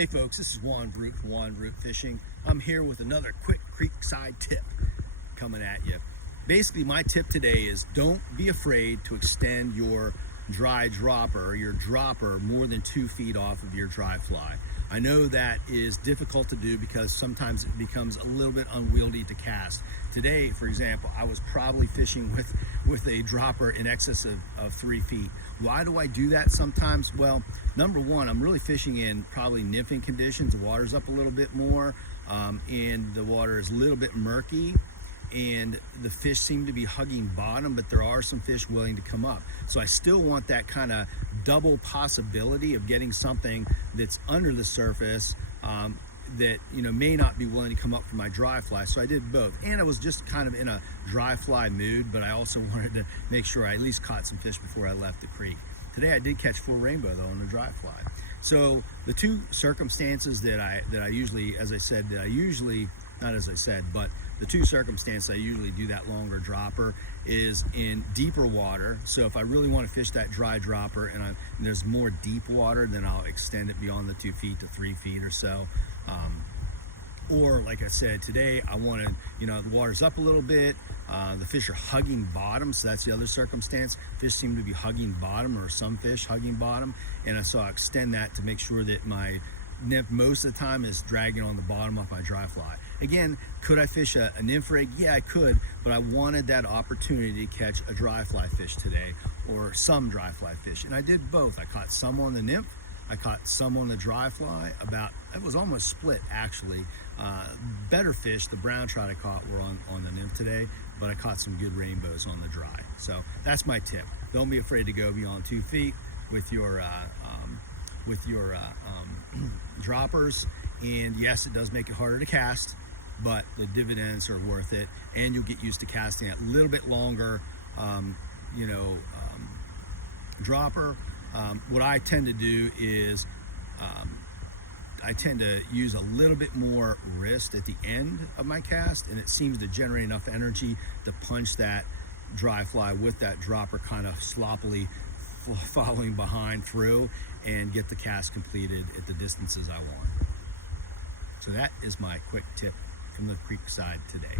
Hey folks, this is Juan Brute from Juan Brute Fishing. I'm here with another quick creekside tip coming at you. Basically, my tip today is don't be afraid to extend your dry dropper or your dropper more than 2 feet off of your dry fly. I know that is difficult to do because sometimes it becomes a little bit unwieldy to cast. Today, for example, I was probably fishing with a dropper in excess of 3 feet. Why do I do that sometimes? Well, number one, I'm really fishing in probably nymphing conditions. The water's up a little bit more and the water is a little bit murky, and the fish seem to be hugging bottom, but there are some fish willing to come up. So I still want that kind of double possibility of getting something that's under the surface that may not be willing to come up for my dry fly. So I did both, and I was just kind of in a dry fly mood, but I also wanted to make sure I at least caught some fish before I left the creek. Today I did catch 4 rainbow though on the dry fly. So the two circumstances that I usually, the two circumstances I usually do that longer dropper is in deeper water. So if I really want to fish that dry dropper and there's more deep water, then I'll extend it beyond the 2 feet to 3 feet or so. Or like I said, today I want to, the water's up a little bit, the fish are hugging bottom, so that's the other circumstance. Fish seem to be hugging bottom, or some fish hugging bottom, and so I extend that to make sure that my nymph most of the time is dragging on the bottom of my dry fly. Again, could I fish a nymph rig? Yeah, I could, but I wanted that opportunity to catch a dry fly fish today, or some dry fly fish, and I did both. I caught some on the nymph, I caught some on the dry fly. It was almost split actually. Better fish, the brown trout I caught were on the nymph today, but I caught some good rainbows on the dry. So that's my tip. Don't be afraid to go beyond 2 feet with your droppers. And yes, it does make it harder to cast, but the dividends are worth it, and you'll get used to casting a little bit longer dropper. What I tend to do is I tend to use a little bit more wrist at the end of my cast, and it seems to generate enough energy to punch that dry fly with that dropper kind of sloppily following behind through and get the cast completed at the distances I want. So that is my quick tip from the creek side today.